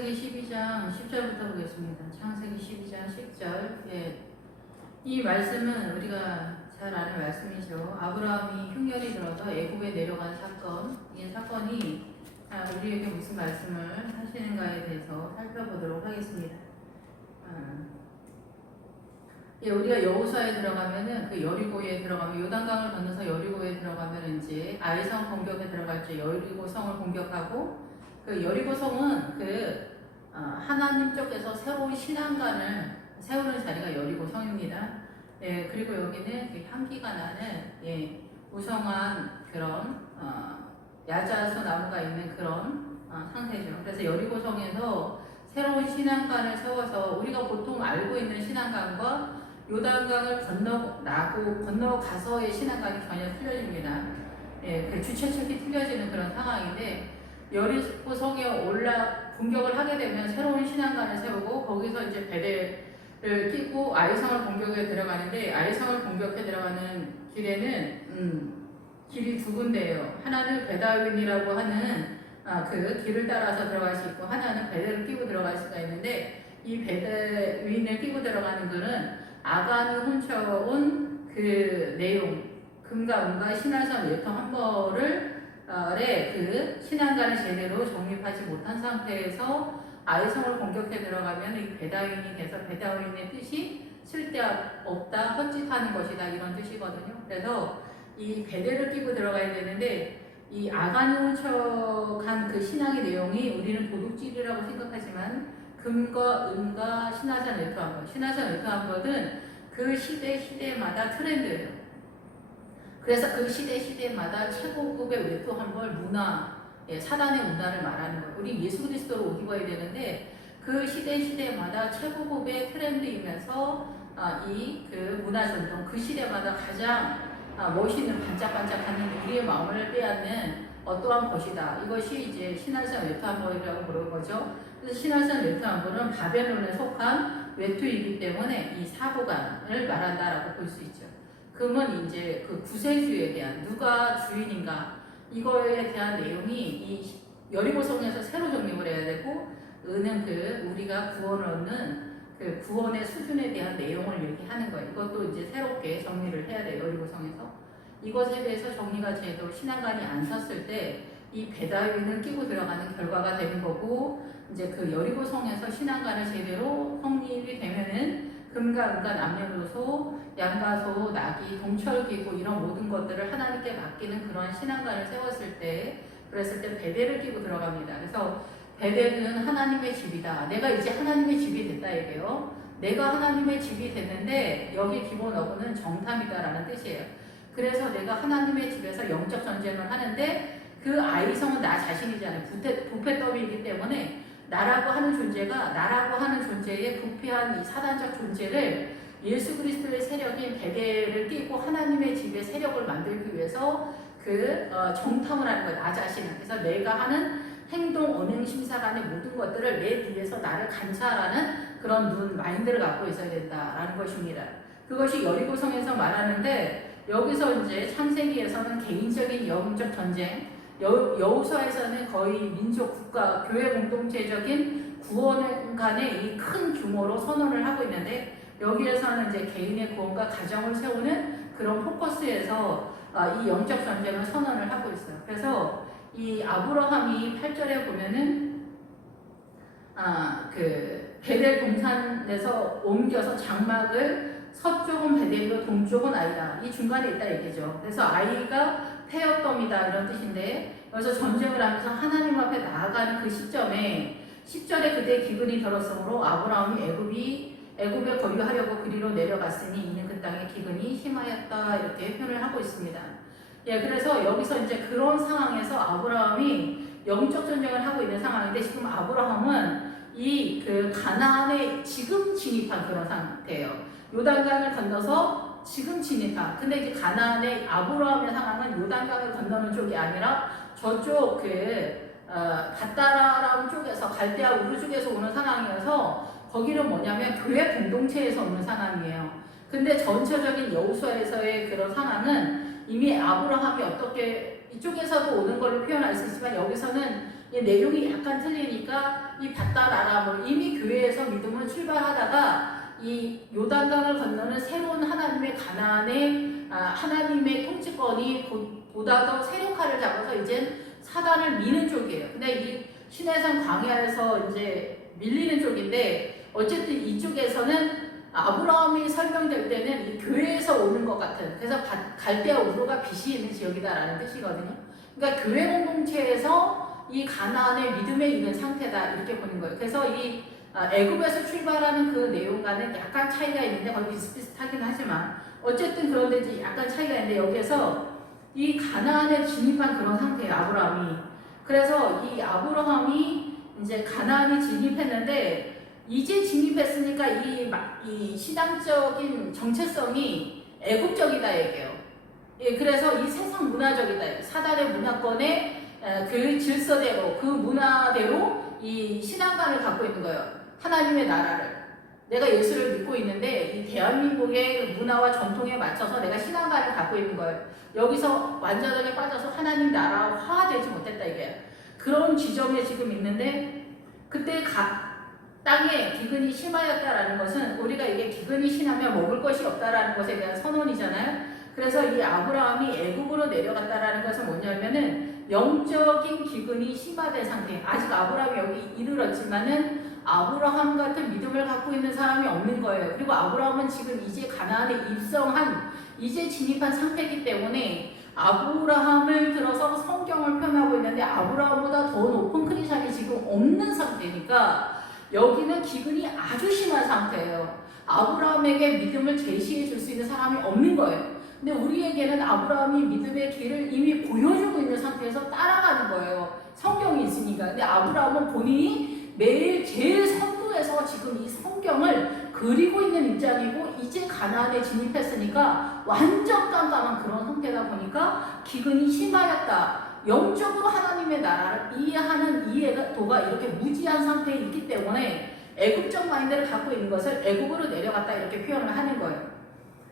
창세기 12장 10절부터 보겠습니다. 창세기 12장 10절. 예. 이 말씀은 우리가 잘 아는 말씀이죠. 아브라함이 흉년이 들어서 애굽에 내려간 사건. 이 사건이 우리에게 무슨 말씀을 하시는가에 대해서 살펴보도록 하겠습니다. 예, 우리가 여호수아에 들어가면은 그 여리고에 들어가면 요단강을 건너서 여리고에 들어가면 이제 아이성 공격에 들어갈 때 여리고 성을 공격하고 그 여리고 성은 하나님 쪽에서 새로운 신앙관을 세우는 자리가 여리고 성입니다. 예, 그리고 여기는 그 향기가 나는 우성한 그런 야자수 나무가 있는 그런 상태죠. 그래서 여리고 성에서 새로운 신앙관을 세워서 우리가 보통 알고 있는 신앙관과 요단강을 건너가서의 신앙관이 전혀 틀려집니다. 예, 그 주체측이 틀려지는 그런 상황인데 여리고 성에 공격을 하게 되면 새로운 신앙관을 세우고 거기서 이제 베델을 끼고 아이성을 공격에 들어가는데 아이성을 공격해 들어가는 길에는 길이 두 군데예요. 하나는 베다윈이라고 하는 그 길을 따라서 들어갈 수 있고 하나는 베델을 끼고 들어갈 수가 있는데 이 베다윈을 끼고 들어가는 거는 아간을 훔쳐온 그 내용 금과 은과 신화산 외터 한 벌을 그 신앙관을 제대로 정립하지 못한 상태에서 아이성을 공격해 들어가면 이 베다윈이 돼서 베다윈의 뜻이 쓸데없다, 헛짓하는 것이다 이런 뜻이거든요. 그래서 이 베델을 끼고 들어가야 되는데 이 아간을 훔쳐간 그 신앙의 내용이 우리는 도둑질이라고 생각하지만 금과 은과 신화산 외터 한 것, 신화산 외터 한 것은 그 시대마다 트렌드예요. 그래서 그 시대마다 최고급의 외투 한 벌 문화, 사단의 문화를 말하는 거예요. 우리 예수 그리스도로 옷 입어야 되는데 그 시대마다 최고급의 트렌드이면서 그 문화 전통, 그 시대마다 가장 멋있는 반짝반짝하는 우리의 마음을 빼앗는 어떠한 것이다. 이것이 이제 신화산 외투 한 벌이라고 부르는 거죠. 그래서 신화산 외투 한 벌은 바벨론에 속한 외투이기 때문에 이 사고관을 말한다라고 볼 수 있죠. 금은 이제 그 구세주에 대한 누가 주인인가 이거에 대한 내용이 이 여리고성에서 새로 정립을 해야 되고 은은 우리가 구원을 얻는 그 구원의 수준에 대한 내용을 얘기하는 거예요. 이것도 이제 새롭게 정리를 해야 돼요. 여리고성에서 이것에 대해서 정리가 제대로 신앙관이 안 섰을 때 이 베다윈을 끼고 들어가는 결과가 되는 거고 이제 그 여리고성에서 신앙관을 제대로 성립이 되면은 금과 은과 남녀노소, 양가소, 나귀, 동철기구 이런 모든 것들을 하나님께 맡기는 그러한 신앙관을 세웠을 때 그랬을 때 베델을 끼고 들어갑니다. 그래서 베델은 하나님의 집이다. 내가 이제 하나님의 집이 됐다 얘기해요. 내가 하나님의 집이 됐는데 여기 기본 어구는 정탐이다라는 뜻이에요. 그래서 내가 하나님의 집에서 영적 전쟁을 하는데 그 아이성은 나 자신이잖아요. 부패더미이기 때문에 나라고 하는 존재의 부패한 이 사단적 존재를 예수 그리스도의 세력인 베델을 끼고 하나님의 집의 세력을 만들기 위해서 정탐을 하는 거예요. 나 자신을. 그래서 내가 하는 행동, 언행, 심사간의 모든 것들을 내 뒤에서 나를 관찰하는 그런 마인드를 갖고 있어야 된다라는 것입니다. 그것이 여리고성에서 말하는데 여기서 이제 창세기에서는 개인적인 영적 전쟁, 여호수아에서는 거의 민족, 국가, 교회 공동체적인 구원 간의 이 큰 규모로 선언을 하고 있는데 여기에서는 이제 개인의 구원과 가정을 세우는 그런 포커스에서 이 영적 전쟁을 선언을 하고 있어요. 그래서 이 아브라함이 8절에 보면은 베델 동산에서 옮겨서 장막을 서쪽은 베델이고 동쪽은 아이다. 이 중간에 있다 얘기죠. 그래서 아이가 폐업범이다 이런 뜻인데 여기서 전쟁을 하면서 하나님 앞에 나아가는 그 시점에 10절에 그때 기근이 들었으므로 아브라함이 애굽에 거류하려고 그리로 내려갔으니 이는 그 땅에 기근이 심하였다 이렇게 표현을 하고 있습니다. 예, 그래서 여기서 이제 그런 상황에서 아브라함이 영적 전쟁을 하고 있는 상황인데 지금 아브라함은 가나안에 지금 진입한 그런 상태예요. 요단강을 건너서 지금 진입한. 근데 이제 가나안의 아브라함의 상황은 요단강을 건너는 쪽이 아니라 저쪽 갓다라라는 쪽에서 갈대아 우르 쪽에서 오는 상황이어서 거기는 뭐냐면 교회 공동체에서 오는 상황이에요. 근데 전체적인 여호수아에서의 그런 상황은 이미 아브라함이 어떻게 이쪽에서도 오는 걸로 표현할 수 있지만 여기서는 이 내용이 약간 틀리니까 이 바단 아람으로 이미 교회에서 믿음을 출발하다가 이 요단강을 건너는 새로운 하나님의 가나안의 하나님의 통치권이 보다 더 세력화를 잡아서 이제 사단을 미는 쪽이에요. 근데 이 시내산 광야에서 이제 밀리는 쪽인데 어쨌든 이쪽에서는 아브라함이 설명될 때는 이 교회에서 오는 것 같은, 그래서 갈대아 우르가 빛이 있는 지역이다라는 뜻이거든요. 그러니까 교회 공동체에서 이 가나안의 믿음에 있는 상태다 이렇게 보는 거예요. 그래서 이 애굽에서 출발하는 그 내용과는 약간 차이가 있는데 거의 비슷비슷하긴 하지만 어쨌든 그런데 이제 약간 차이가 있는데 여기에서 이 가나안에 진입한 그런 상태예요, 아브라함이. 그래서 이 아브라함이 이제 가나안에 진입했는데 이제 진입했으니까 이 신앙적인 정체성이 애국적이다 얘기예요. 예, 그래서 이 세상 문화적이다. 사단의 문화권의 그 질서대로, 그 문화대로 이 신앙관을 갖고 있는 거예요. 하나님의 나라를. 내가 예수를 믿고 있는데 이 대한민국의 문화와 전통에 맞춰서 내가 신앙관을 갖고 있는 거예요. 여기서 완전하게 빠져서 하나님 나라화되지 못했다 이게. 그런 지점에 지금 있는데 그때 땅에 기근이 심하였다라는 것은 우리가 이게 기근이 심하면 먹을 것이 없다라는 것에 대한 선언이잖아요. 그래서 이 아브라함이 애굽으로 내려갔다라는 것은 뭐냐면은 영적인 기근이 심화된 상태. 아직 아브라함이 여기 이르렀지만은 아브라함 같은 믿음을 갖고 있는 사람이 없는 거예요. 그리고 아브라함은 지금 이제 가나안에 입성한, 이제 진입한 상태이기 때문에 아브라함을 들어서 성경을 표현하고 있는데 아브라함보다 더 높은 크리스천이 지금 없는 상태니까 여기는 기근이 아주 심한 상태예요. 아브라함에게 믿음을 제시해 줄 수 있는 사람이 없는 거예요. 근데 우리에게는 아브라함이 믿음의 길을 이미 보여주고 있는 상태에서 따라가는 거예요. 성경이 있으니까. 근데 아브라함은 본인이 매일 제일 선두에서 지금 이 성경을 그리고 있는 입장이고 이제 가나안에 진입했으니까 완전 깜깜한 그런 상태다 보니까 기근이 심하였다. 영적으로 하나님의 나라를 이해하는 이해도가 이렇게 무지한 상태에 있기 때문에 애국적 마인드를 갖고 있는 것을 애국으로 내려갔다 이렇게 표현을 하는 거예요.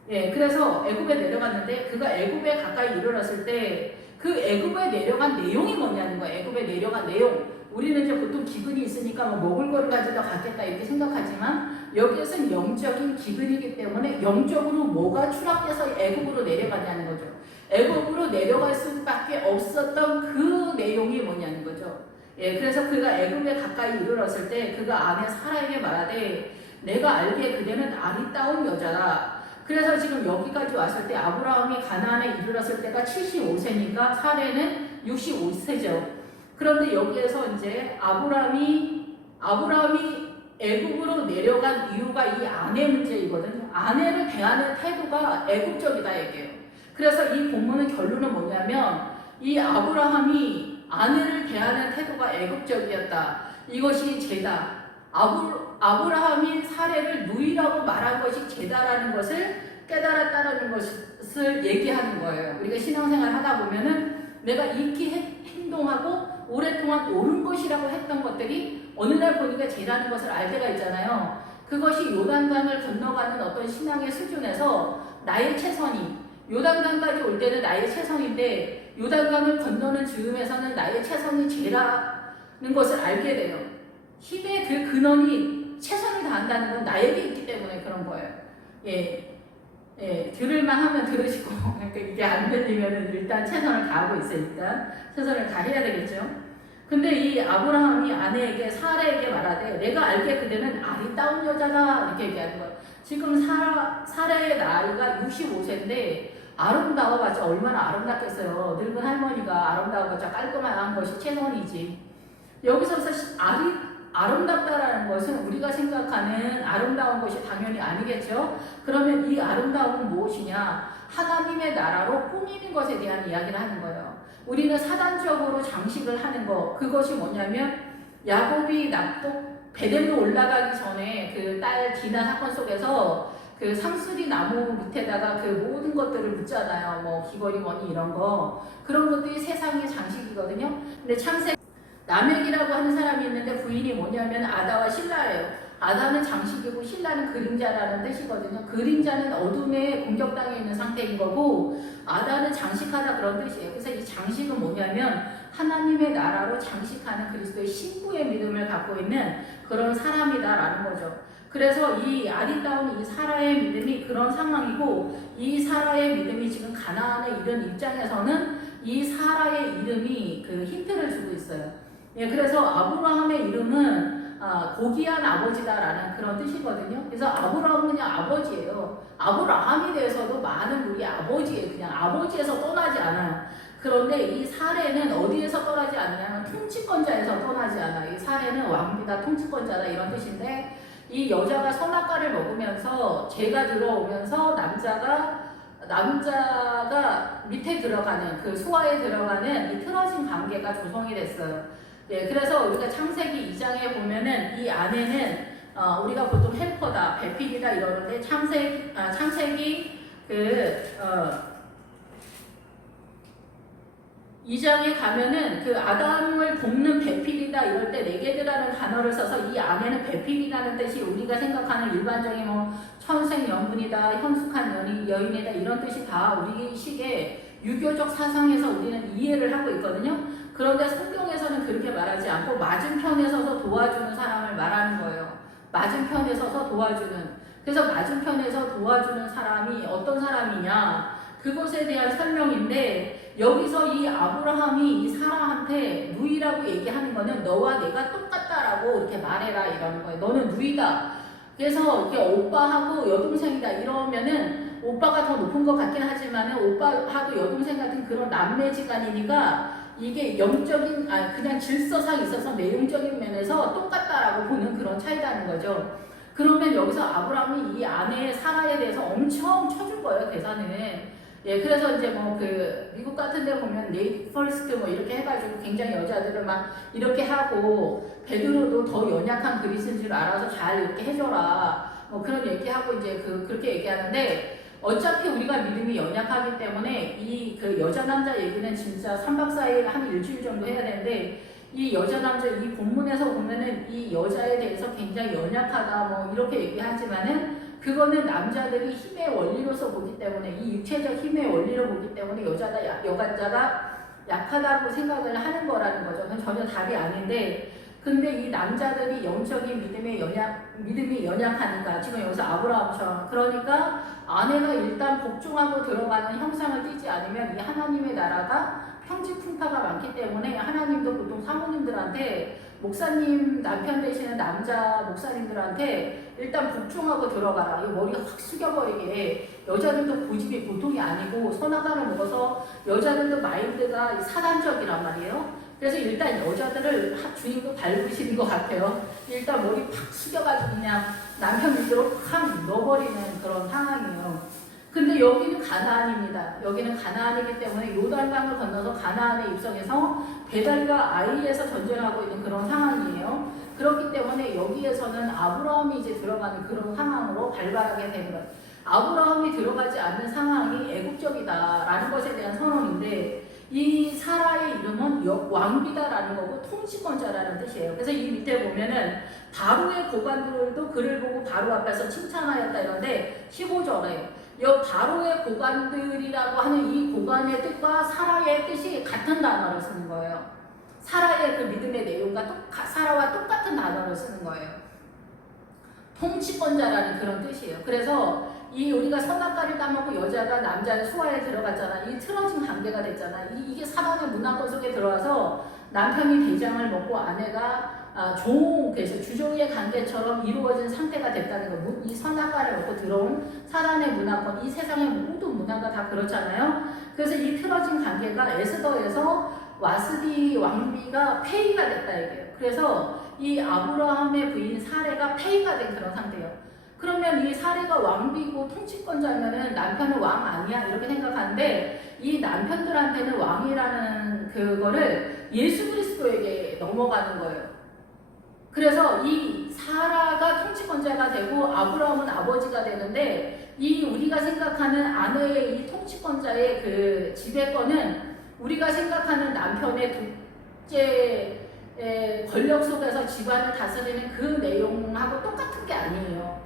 예, 그래서 애국에 내려갔는데 그가 애국에 가까이 이르렀을 때 그 애국에 내려간 내용이 뭐냐는 거예요. 애국에 내려간 내용. 우리는 이제 보통 기근이 있으니까 뭐 먹을 거를 가지러 갔겠다 이렇게 생각하지만 여기에서는 영적인 기근이기 때문에 영적으로 뭐가 추락돼서 애국으로 내려가냐는 거죠. 애국으로 내려갈 수밖에 없었던 그 내용이 뭐냐는 거죠. 예, 그래서 그가 애국에 가까이 이르렀을 때 그가 아내 사라에게 말하되 내가 알기에 그대는 아리따운 여자라. 그래서 지금 여기까지 왔을 때 아브라함이 가나안에 이르렀을 때가 75세니까 사례는 65세죠. 그런데 여기에서 이제 아브라함이 애국으로 내려간 이유가 이 아내 문제이거든요. 아내를 대하는 태도가 애국적이다 얘기예요. 그래서 이 본문의 결론은 뭐냐면 이 아브라함이 아내를 대하는 태도가 애국적이었다. 이것이 죄다. 아브라함이 사례를 누이라고 말한 것이 죄다라는 것을 깨달았다는 것을 얘기하는 거예요. 우리가 신앙생활 하다 보면은 내가 익히 행동하고 오랫동안 옳은 것이라고 했던 것들이 어느 날 보니까 죄라는 것을 알 때가 있잖아요. 그것이 요단강을 건너가는 어떤 신앙의 수준에서 나의 최선이, 요단강까지 올 때는 나의 최선인데 요단강을 건너는 즈음에서는 나의 최선이 죄라는 것을 알게 돼요. 힘의 그 근원이 최선을 다한다는 건 나에게 있기 때문에 그런 거예요. 들을만 하면 들으시고 이게 안 들리면 일단 최선을 다하고 있으니까 최선을 다해야 되겠죠. 근데 이 아브라함이 아내에게 사라에게 말하되 내가 알기에 그대는 아리따운 여자다 이렇게 얘기하는 거예요. 지금 사라의 나이가 65세인데 아름다워봤자 얼마나 아름답겠어요. 늙은 할머니가 아름다워봤자 깔끔한 것이 최선이지. 여기서 아름답다라는 것은 우리가 생각하는 아름다운 것이 당연히 아니겠죠. 그러면 이 아름다움은 무엇이냐? 하나님의 나라로 꾸미는 것에 대한 이야기를 하는 거예요. 우리는 사단적으로 장식을 하는 거, 그것이 뭐냐면 야곱이 베델로 올라가기 전에 그 딸 디나 사건 속에서 그 상수리 나무 밑에다가 그 모든 것들을 묻잖아요. 뭐 귀걸이 뭐니 이런 거, 그런 것들이 세상의 장식이거든요. 근데 라멕이라고 하는 사람이 있는데 부인이 뭐냐면 아다와 신라예요. 아다는 장식이고 신라는 그림자라는 뜻이거든요. 그림자는 어둠에 공격당해 있는 상태인 거고 아다는 장식하다 그런 뜻이에요. 그래서 이 장식은 뭐냐면 하나님의 나라로 장식하는 그리스도의 신부의 믿음을 갖고 있는 그런 사람이다라는 거죠. 그래서 이 아리따운 이 사라의 믿음이 그런 상황이고, 이 사라의 믿음이 지금 가나안에 이른 입장에서는 이 사라의 이름이 그 힌트를 주고 있어요. 예, 그래서 아브라함의 이름은 고귀한 아버지다라는 그런 뜻이거든요. 그래서 아브라함은 그냥 아버지예요. 아브라함에 대해서도 많은 우리 아버지예요. 그냥 아버지에서 떠나지 않아요. 그런데 이 사례는 어디에서 떠나지 않냐면 통치권자에서 떠나지 않아요. 이 사례는 왕비다, 통치권자다 이런 뜻인데, 이 여자가 선악과를 먹으면서 죄가 들어오면서 남자가 밑에 들어가는 그 수하에 들어가는 이 틀어진 관계가 조성이 됐어요. 예, 그래서 우리가 창세기 2장에 보면은 이 안에는 우리가 보통 헬퍼다, 배필이다 이러는데 창세기 2장에 가면은 그 아담을 돕는 배필이다 이럴 때 네게드라는 단어를 써서 이 안에는 배필이라는 뜻이 우리가 생각하는 일반적인 뭐 천생연분이다, 현숙한 여인이다 이런 뜻이 다 우리식의 유교적 사상에서 우리는 이해를 하고 있거든요. 그런데 성경에서는 그렇게 말하지 않고 맞은편에 서서 도와주는 사람을 말하는 거예요. 맞은편에 서서 도와주는. 그래서 맞은편에서 도와주는 사람이 어떤 사람이냐, 그것에 대한 설명인데, 여기서 이 아브라함이 이 사라한테 누이라고 얘기하는 거는 너와 내가 똑같다라고 이렇게 말해라 이러는 거예요. 너는 누이다. 그래서 이렇게 오빠하고 여동생이다 이러면은 오빠가 더 높은 것 같긴 하지만은 오빠하고 여동생 같은 그런 남매지간이니까 이게 영적인 그냥 질서상 있어서 내용적인 면에서 똑같다라고 보는 그런 차이라는 거죠. 그러면 여기서 아브라함이 이 아내의 사라에 대해서 엄청 쳐준 거예요, 계산은. 예, 그래서 이제 뭐 그 미국 같은 데 보면 레이디 퍼스트 뭐 이렇게 해가지고 굉장히 여자들을 막 이렇게 하고, 베드로도 더 연약한 그리스인 줄 알아서 잘 이렇게 해줘라 뭐 그런 얘기하고 이제 그렇게 얘기하는데, 어차피 우리가 믿음이 연약하기 때문에 이 그 여자 남자 얘기는 진짜 3박 4일 한 일주일 정도 해야 되는데, 이 여자 남자 이 본문에서 보면은 이 여자에 대해서 굉장히 연약하다 뭐 이렇게 얘기하지만은, 그거는 남자들이 힘의 원리로서 보기 때문에, 이 육체적 힘의 원리로 보기 때문에 여자가 약하다고 생각을 하는 거라는 거죠. 그건 전혀 답이 아닌데, 근데 이 남자들이 영적인 믿음이 연약하니까, 지금 여기서 아브라함처럼, 그러니까 아내가 일단 복종하고 들어가는 형상을 띠지 않으면 이 하나님의 나라가 평지풍파가 많기 때문에, 하나님도 보통 사모님들한테, 목사님 남편 되시는 남자 목사님들한테 일단 복종하고 들어가라. 이 머리가 확 숙여버리게. 여자들도 고집이 보통이 아니고 선악과를 먹어서 여자들도 마인드가 사단적이란 말이에요. 그래서 일단 여자들을 주님도 밟으시는 것 같아요. 일단 머리 팍 숙여가지고 그냥 남편 밑으로 확 넣어버리는 그런 상황이에요. 근데 여기는 가나안입니다. 여기는 가나안이기 때문에 요단강을 건너서 가나안에 입성해서 베델과 아이에서 전쟁하고 있는 그런 상황이에요. 그렇기 때문에 여기에서는 아브라함이 이제 들어가는 그런 상황으로 발발하게 되는 거예요. 아브라함이 들어가지 않는 상황이 애국적이다라는 것에 대한 선언인데, 이 사라의 이름은 왕비다라는 거고 통치권자라는 뜻이에요. 그래서 이 밑에 보면은 바로의 고관들도 그를 보고 바로 앞에서 칭찬하였다 이런데 15절에 바로의 고관들이라고 하는 이 고관의 뜻과 사라의 뜻이 같은 단어를 쓰는 거예요. 사라의 그 믿음의 내용과 사라와 똑같은 단어를 쓰는 거예요. 통치권자라는 그런 뜻이에요. 그래서 이 우리가 선악과를 따먹고 여자가 남자의 수하에 들어갔잖아. 이 틀어진 관계가 됐잖아. 이게 사단의 문화권 속에 들어와서 남편이 대장을 먹고 아내가 그래서 주종의 관계처럼 이루어진 상태가 됐다는 거. 이 선악과를 먹고 들어온 사단의 문화권, 이 세상의 모든 문화가 다 그렇잖아요. 그래서 이 틀어진 관계가 에스더에서 와스디 왕비가 폐위가 됐다 이게요. 그래서 이 아브라함의 부인 사레가 폐위가 된 그런 상태예요. 그러면 이 사레가 왕비고 통치권자면은 남편은 왕 아니야 이렇게 생각하는데, 이 남편들한테는 왕이라는 그거를 예수 그리스도에게 넘어가는 거예요. 그래서 이 사라가 통치권자가 되고 아브라함은 아버지가 되는데, 이 우리가 생각하는 아내의 이 통치권자의 그 지배권은 우리가 생각하는 남편의 독재 권력 속에서 집안을 다스리는 그 내용하고 똑같은 게 아니에요.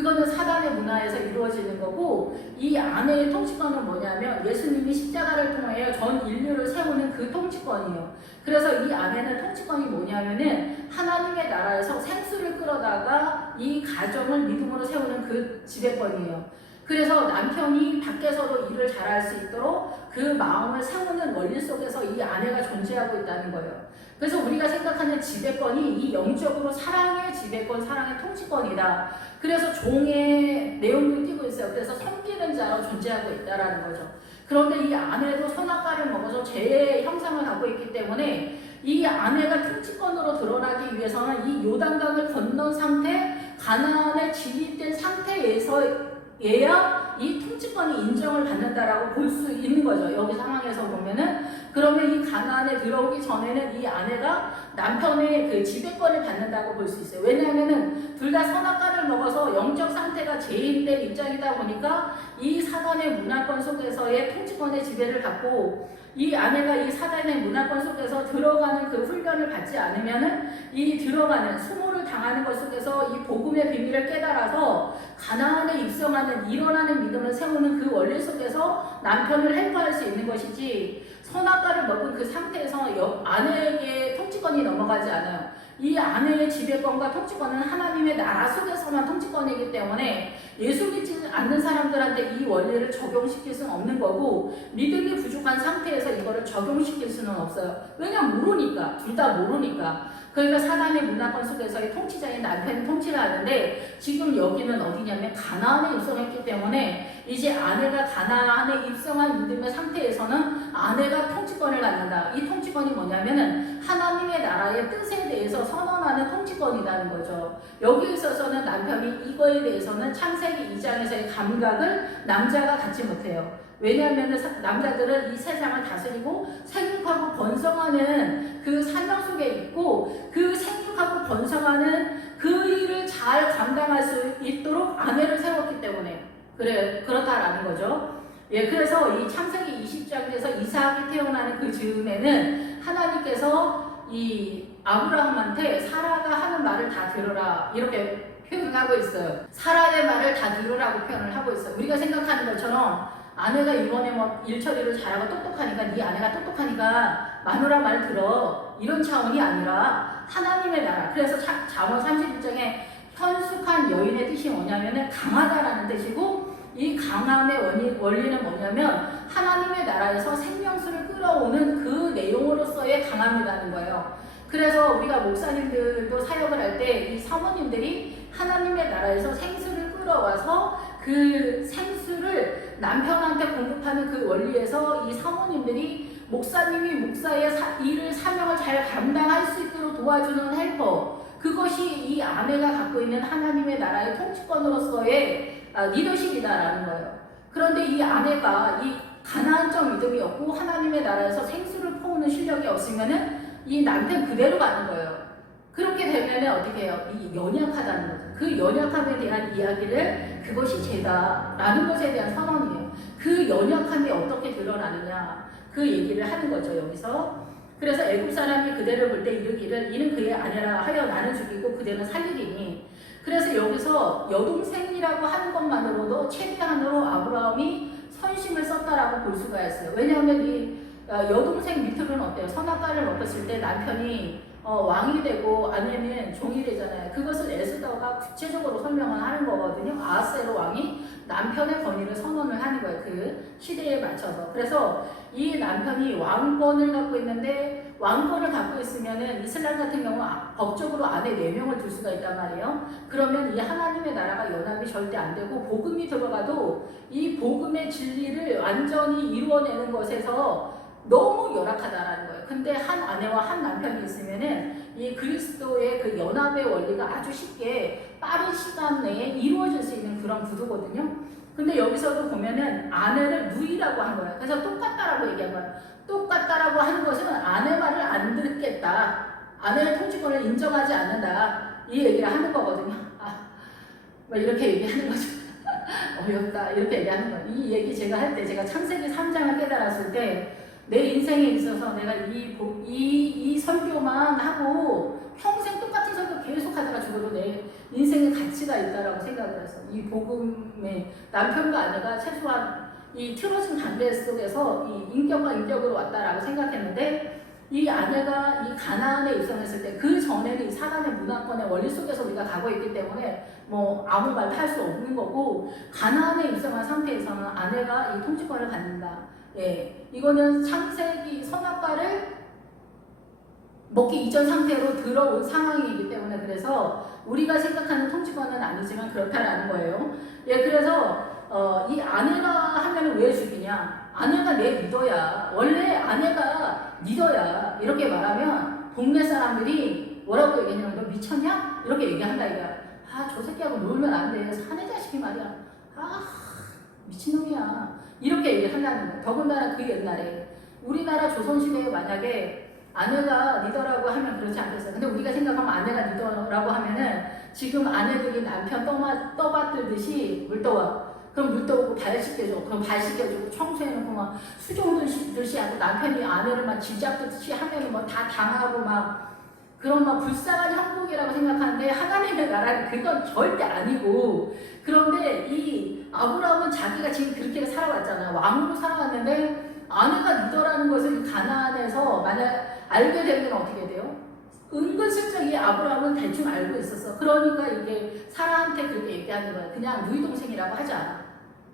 그거는 사단의 문화에서 이루어지는 거고, 이 아내의 통치권은 뭐냐면 예수님이 십자가를 통하여 전 인류를 세우는 그 통치권이에요. 그래서 이 아내는 통치권이 뭐냐면은 하나님의 나라에서 생수를 끌어다가 이 가정을 믿음으로 세우는 그 지배권이에요. 그래서 남편이 밖에서도 일을 잘할 수 있도록 그 마음을 세우는 원리 속에서 이 아내가 존재하고 있다는 거예요. 그래서 우리가 생각하는 지배권이 이 영적으로 사랑의 지배권, 사랑의 통치권이다. 그래서 종의 내용을 띄고 있어요. 그래서 섬기는 자로 존재하고 있다라는 거죠. 그런데 이 아내도 선악과를 먹어서 죄의 형상을 갖고 있기 때문에 이 아내가 통치권으로 드러나기 위해서는 이 요단강을 건넌 상태, 가나안에 진입된 상태에서 얘야 이 통치권이 인정을 받는다라고 볼 수 있는 거죠. 여기 상황에서 보면은 그러면 이 가나안에 들어오기 전에는 이 아내가 남편의 그 지배권을 받는다고 볼 수 있어요. 왜냐하면은 둘 다 선악과를 먹어서 영적 상태가 죄인된 입장이다 보니까 이 사단의 문화권 속에서의 통치권의 지배를 받고 이 아내가 이 사단의 문화권 속에서 들어가는 그 훈련을 받지 않으면은 이 들어가는 수모를 당하는 것 속에서 이 복음의 비밀을 깨달아서 가나안에 입성하는 일어나는 믿음을 세우는 그 원리 속에서 남편을 help할 수 있는 것이지 선악과를 먹은 그 상태에서 아내에게 통치권이 넘어가지 않아요. 이 아내의 지배권과 통치권은 하나님의 나라 속에서만 통치권이기 때문에 예수 믿지 않는 사람들한테 이 원리를 적용시킬 수는 없는 거고 믿음이 부족한 상태에서 이거를 적용시킬 수는 없어요. 왜냐면 모르니까. 둘 다 모르니까. 그러니까 사단의 문화권 속에서의 통치자인 남편이 통치를 하는데 지금 여기는 어디냐면 가나안에 입성했기 때문에 이제 아내가 가나안에 입성한 믿음의 상태에서는 아내가 통치권을 갖는다. 이 통치권이 뭐냐면은 하나님의 나라의 뜻에 대해서 선언하는 통치권이라는 거죠. 여기에 있어서는 남편이 이거에 대해서는 창세기 2장에서의 감각을 남자가 갖지 못해요. 왜냐하면 남자들은 이 세상을 다스리고 생육하고 번성하는 그 사명 속에 있고 그 생육하고 번성하는 그 일을 잘 감당할 수 있도록 아내를 세웠기 때문에 그렇다라는 거죠. 예, 그래서 이 창세기 20장에서 이삭이 태어나는 그 즈음에는 하나님께서 이 아브라함한테 사라가 하는 말을 다 들어라 이렇게 표현하고 있어요. 사라의 말을 다 들으라고 표현을 하고 있어요. 우리가 생각하는 것처럼 아내가 이번에 뭐 일처리를 잘하고 똑똑하니까 네 아내가 똑똑하니까 마누라 말 들어 이런 차원이 아니라 하나님의 나라. 그래서 잠언 31장에 현숙한 여인의 뜻이 뭐냐면은 강하다라는 뜻이고 이 강함의 원리는 뭐냐면 하나님의 나라에서 생명수를 끌어오는 그 내용으로서의 강함이라는 거예요. 그래서 우리가 목사님들도 사역을 할 때 이 사모님들이 하나님의 나라에서 생수를 끌어와서 그 생수를 남편한테 공급하는 그 원리에서 이 사모님들이 목사님이 목사의 일을 사명을 잘 감당할 수 있도록 도와주는 헬퍼, 그것이 이 아내가 갖고 있는 하나님의 나라의 통치권으로서의 리더십이다라는 거예요. 그런데 이 아내가 이 가나안적 믿음이 없고 하나님의 나라에서 생수를 퍼오는 실력이 없으면은 이 남편 그대로 가는 거예요. 그렇게 되면 어떻게 해요? 이 연약하다는 거죠. 그 연약함에 대한 이야기를 그것이 죄다라는 것에 대한 선언이에요. 그 연약함이 어떻게 드러나느냐 그 얘기를 하는 거죠 여기서. 그래서 애국 사람이 그대를 볼 때 이르기를 이는 그의 아내라 하여 나는 죽이고 그대는 살리리니. 그래서 여기서 여동생이라고 하는 것만으로도 최대한으로 아브라함이 선심을 썼다라고 볼 수가 있어요. 왜냐하면 이 여동생 밑으로는 어때요? 선악과를 먹었을 때 남편이 왕이 되고 아내는 종이 되잖아요. 그것을 에스더가 구체적으로 설명을 하는 거거든요. 아하스웨로 왕이 남편의 권위를 선언을 하는 거예요. 그 시대에 맞춰서. 그래서 이 남편이 왕권을 갖고 있는데 왕권을 갖고 있으면은 이슬람 같은 경우 법적으로 아내 4명을 둘 수가 있단 말이에요. 그러면 이 하나님의 나라가 연합이 절대 안 되고 복음이 들어가도 이 복음의 진리를 완전히 이루어내는 것에서 너무 열악하다라는 거예요. 근데 한 아내와 한 남편이 있으면은 이 그리스도의 그 연합의 원리가 아주 쉽게 빠른 시간 내에 이루어질 수 있는 그런 구도거든요. 근데 여기서도 보면은 아내를 누이라고 한 거예요. 그래서 똑같다라고 얘기한 거예요. 똑같다라고 하는 것은 아내 말을 안 듣겠다. 아내의 통치권을 인정하지 않는다. 이 얘기를 하는 거거든요. 뭐 이렇게 얘기하는 거죠. 어렵다. 이렇게 얘기하는 거예요. 이 얘기 제가 할 때 제가 창세기 3장을 깨달았을 때 내 인생에 있어서 내가 이 설교만 하고 평생 똑같은 설교 계속 하다가 죽어도 내 인생의 가치가 가치가 있다라고 생각을 해서 이 복음에 남편과 아내가 최소한 이 틀어진 관계 속에서 이 인격과 인격으로 왔다라고 생각했는데 이 아내가 이 가나안에 입성했을 때 그 전에는 이 사단의 문화권의 원리 속에서 우리가 가고 있기 때문에 뭐 아무 말도 할 수 없는 거고 가나안에 입성한 상태에서는 아내가 이 통치권을 갖는다. 예, 이거는 창세기 선악과를 먹기 이전 상태로 들어온 상황이기 때문에 그래서 우리가 생각하는 통치권은 아니지만 그렇다라는 거예요. 예, 그래서 이 아내가 하면은 왜 죽이냐? 아내가 내 리더야. 원래 아내가 리더야. 이렇게 말하면 동네 사람들이 뭐라고 얘기하냐면 너 미쳤냐? 이렇게 얘기한다 이거야. 아, 저 새끼하고 놀면 안 돼. 사내 자식이 말이야. 아, 미친놈이야. 이렇게 얘기한다는 거야. 더군다나 그 옛날에 우리나라 조선시대에 만약에 아내가 리더라고 하면 그렇지 않겠어요. 근데 우리가 생각하면 아내가 리더라고 하면은 지금 아내들이 남편 떠받들듯이 물 떠와. 그럼 물 떠오고 발 씻겨줘. 그럼 발 씻겨주고 청소해놓고 막 수종들듯이 하고 남편이 아내를 막 쥐잡듯이 하면은 뭐 다 당하고 막 그런 막 불쌍한 형국이라고 생각하는데 하나님의 나라는 그건 절대 아니고 그런데 이 아브라함은 자기가 지금 그렇게 살아왔잖아요. 왕으로 살아왔는데 아내가 리더라는 것을 가나안에서 만약 알게 되면 어떻게 돼요? 은근슬쩍 이 아브라함은 대충 알고 있었어. 그러니까 이게 사라한테 그렇게 얘기하는 거야. 그냥 누이 동생이라고 하지 않아.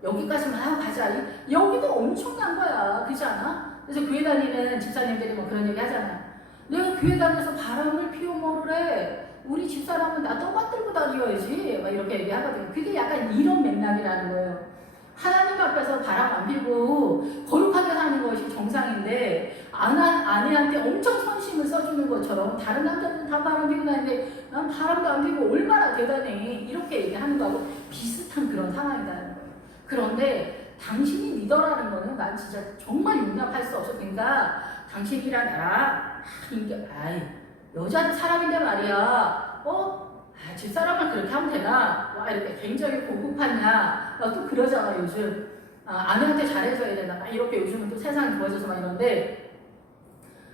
여기까지만 하고 가자. 여기도 엄청난 거야. 그렇지 않아? 그래서 교회 다니는 집사님들이 뭐 그런 얘기 하잖아. 내가 교회 다녀서 바람을 피워 뭐래. 우리 집사람은 나 떠받들고 다녀야지. 막 이렇게 얘기하거든요. 그게 약간 이런 맥락이라는 거예요. 하나님 앞에서 바람 안 피고 거룩하게 사는 것이 정상인데 아내한테 엄청 선심을 써주는 것처럼 다른 남자들은 다 바람 피고 다니는데 난 바람도 안 피고 얼마나 대단해 이렇게 얘기하는 거하고 비슷한 그런 상황이라는 거예요. 그런데 당신이 리더라는 거는 난 진짜 정말 용납할 수 없어. 그러니까 당신이란 여자 사람인데 말이야. 집사람만 그렇게 하면 되나? 와, 이렇게 굉장히 고급하냐? 또 그러잖아, 요즘. 아내한테 잘해줘야 되나? 막 이렇게 요즘은 또 세상이 좋아져서 막 이런데,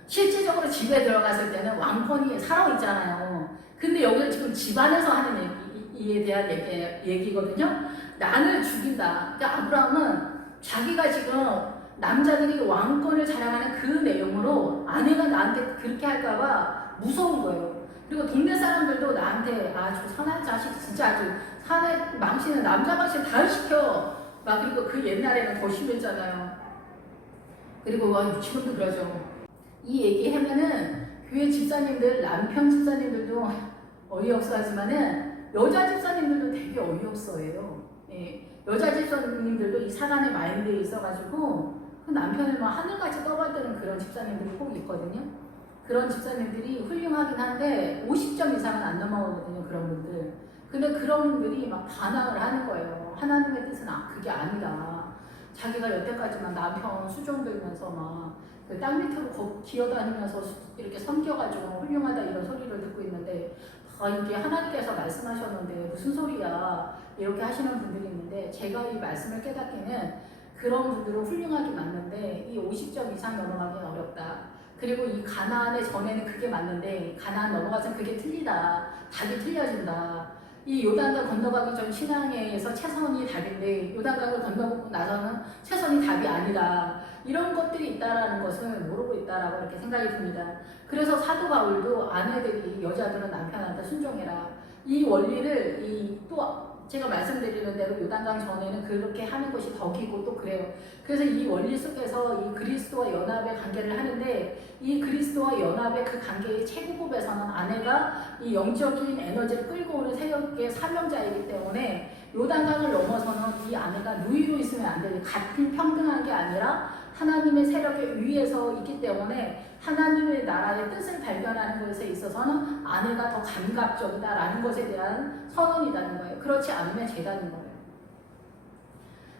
실질적으로 집에 들어갔을 때는 왕권이 살아있잖아요. 근데 여기는 지금 집안에서 하는 얘기에 대한 얘기거든요. 나를 죽인다. 그러니까 아브라함은 자기가 지금 남자들이 왕권을 자랑하는 그 내용으로 아내가 나한테 그렇게 할까봐 무서운 거예요. 그리고 동네 사람들도 나한테 저 사내 자식 진짜 아주 사내 망신은 남자 망신 다 시켜. 막 그리고 그 옛날에는 더 심했잖아요. 그리고 유치원도 그러죠. 이 얘기하면은 교회 집사님들 남편 집사님들도 어이없어 하지만은 여자 집사님들도 되게 어이없어해요. 예, 여자 집사님들도 이 사단의 마인드에 있어가지고 그 남편을 막 하늘같이 떠받드는 그런 집사님들이 꼭 있거든요. 그런 집사님들이 훌륭하긴 한데 50점 이상은 안 넘어가거든요. 그런 분들. 근데 그런 분들이 막 반항을 하는 거예요. 하나님의 뜻은 그게 아니다. 자기가 여태까지만 남편 수종 들면서 막그 땅 밑으로 기어다니면서 이렇게 섬겨가지고 훌륭하다 이런 소리를 듣고 있는데 이게 하나님께서 말씀하셨는데 무슨 소리야 이렇게 하시는 분들이 있는데 제가 이 말씀을 깨닫기는 그런 분들은 훌륭하게 맞는데 이 50점 이상 넘어가기는 어렵다. 그리고 이 가나안의 전에는 그게 맞는데 가나안 넘어가서는 그게 틀리다. 답이 틀려진다. 이 요단강 건너가기 전 신앙에서 최선이 답인데 요단강을 건너고 나서는 최선이 답이 아니다. 이런 것들이 있다라는 것을 모르고 있다라고 이렇게 생각이 듭니다. 그래서 사도 바울도 아내들이 여자들은 남편한테 순종해라. 이 원리를 또 제가 말씀드리는 대로 요단강 전에는 그렇게 하는 것이 덕이고 또 그래요. 그래서 이 원리 속에서 이 그리스도와 연합의 관계를 하는데 이 그리스도와 연합의 그 관계의 최고급에서는 아내가 이 영적인 에너지를 끌고 오는 세력의 사명자이기 때문에 요단강을 넘어서는 이 아내가 누이로 있으면 안 돼요. 같은 평등한 게 아니라 하나님의 세력의 위에서 있기 때문에 하나님의 나라의 뜻을 발견하는 것에 있어서는 아내가 더 감각적이다라는 것에 대한 선언이라는 거예요. 그렇지 않으면 재단인 거예요.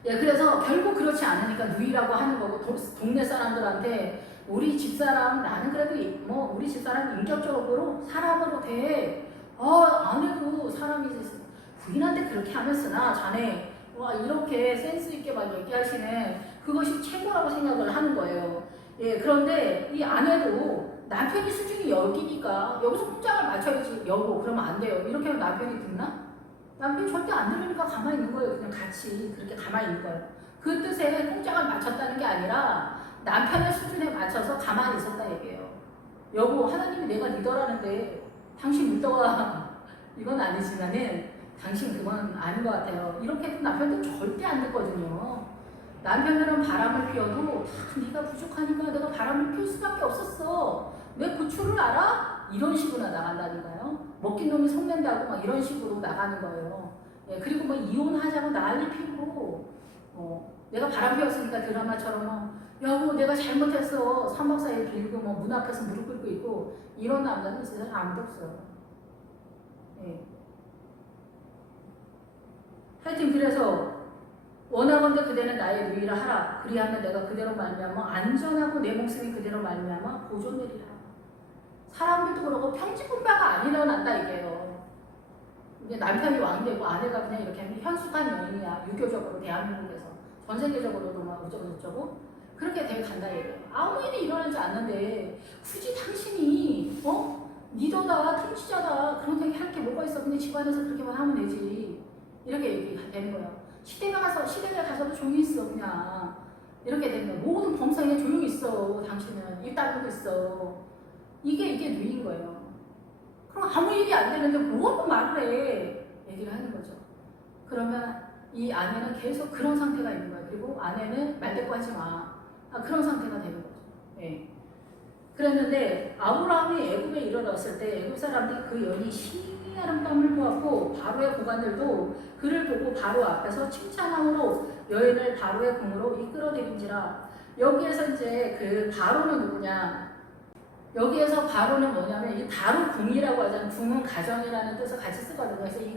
예, 그래서 결국 그렇지 않으니까 누이라고 하는 거고 동네 사람들한테 우리 집사람 나는 그래도 우리 집사람 인격적으로 사람으로 돼. 아내도 사람이지. 부인한테 그렇게 하면서나 자네 이렇게 센스 있게 막 얘기하시는 그것이 최고라고 생각을 하는 거예요. 예, 그런데 이 아내도 남편이 수준이 여기니까 여기서 혼장을 맞춰야지 여보 그러면 안 돼요. 이렇게 하면 남편이 듣나? 남편이 절대 안 들으니까 가만히 있는 거예요. 그냥 같이 그렇게 가만히 있는 거예요. 그 뜻에 통장을 맞췄다는 게 아니라 남편의 수준에 맞춰서 가만히 있었다 얘기예요. 여보, 하나님이 내가 리더라는데 당신 리더가 이건 아니지만은 당신 그건 아닌 것 같아요. 이렇게 해도 남편도 절대 안 듣거든요. 남편들은 바람을 피워도 다 네가 부족하니까 내가 바람을 피울 수밖에 없었어. 내 고추를 알아? 이런 식으로 나간다니까요. 먹긴 놈이 성낸다고 막 이런 식으로 나가는 거예요. 예, 그리고 뭐 이혼하자고 난리 피우고 내가 바람 피웠으니까 드라마처럼 여보 내가 잘못했어 3박 4일 빌고 뭐 문 앞에서 무릎 꿇고 있고 이런 남자는 세상에 아무도 없어요. 예. 하여튼 그래서 원하건대 그대는 나의 누이라 하라. 그리하면 내가 그대로 말미암아 안전하고 내 목숨이 그대로 말미암아 보존되리라. 사람들도 그러고 평지분배가 안 일어난다 이게요. 이제 남편이 왕되고 아내가 그냥 이렇게 하면 현숙한 여인이야. 유교적으로 대한민국에서 전 세계적으로도 막 어쩌고 그렇게 돼 간다 얘기예요. 아무 일이 일어나지 않는데 굳이 당신이 리더다 통치자다 그런 얘기 할 게 뭐가 있어. 근데 집안에서 그렇게만 하면 되지. 이렇게 얘기되는 거예요. 시대에 가서도 조용히 있어 그냥 이렇게 되는 거예요. 모든 범상에 조용히 있어. 당신은 입 다물고 있어. 이게 누인 거예요. 그럼 아무 일이 안 되는데 뭐하고 말을 해 얘기를 하는 거죠. 그러면 이 아내는 계속 그런 상태가 있는 거예요. 그리고 아내는 말대꾸 하지 마. 그런 상태가 되는 거죠. 예. 그랬는데 아브라함이 애굽에 이르렀을 때 애굽 사람들이 그 여인이 신이 아름다움을 보았고 바로의 고관들도 그를 보고 바로 앞에서 칭찬함으로 여인을 바로의 궁으로 이끌어들인지라. 여기에서 이제 그 바로는 누구냐? 여기에서 바로는 뭐냐면 이 바로 궁이라고 하잖아요. 궁은 가정이라는 뜻을 같이 쓰거든요. 그래서 이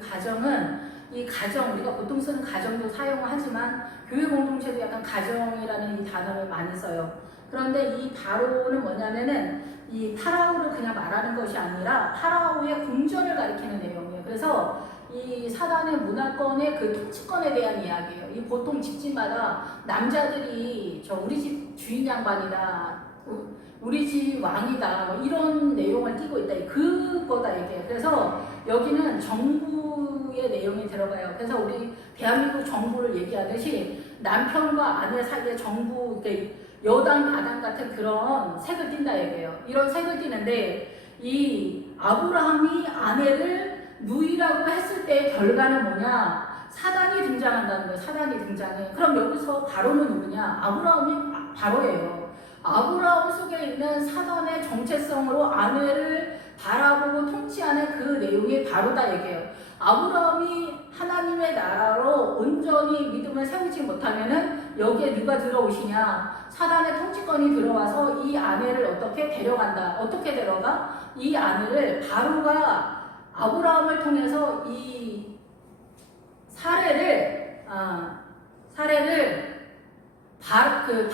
가정 우리가 보통 쓰는 가정도 사용하지만 교회 공동체도 약간 가정이라는 이 단어를 많이 써요. 그런데 이 바로는 뭐냐면은 이 파라오를 그냥 말하는 것이 아니라 파라오의 궁전을 가리키는 내용이에요. 그래서 이 사단의 문화권의 그 통치권에 대한 이야기예요. 이 보통 집집마다 남자들이 우리 집 주인 양반이다, 우리 집 왕이다, 뭐 이런 내용을 띠고 있다. 그거다 이게. 그래서 여기는 정부의 내용이 들어가요. 그래서 우리 대한민국 정부를 얘기하듯이 남편과 아내 사이에 정부, 여당, 야당 같은 그런 색을 띈다 얘기예요. 이런 색을 띠는데 이 아브라함이 아내를 누이라고 했을 때의 결과는 뭐냐? 사단이 등장한다는 거예요. 사단이 등장해. 그럼 여기서 바로는 누구냐? 아브라함이 바로예요. 아브라함 속에 있는 사단의 정체성으로 아내를 바라보고 통치하는 그 내용이 바로다 얘기해요. 아브라함이 하나님의 나라로 온전히 믿음을 세우지 못하면은 여기에 누가 들어오시냐? 사단의 통치권이 들어와서 이 아내를 어떻게 데려간다? 어떻게 데려가? 이 아내를 바로가 아브라함을 통해서 이 사례를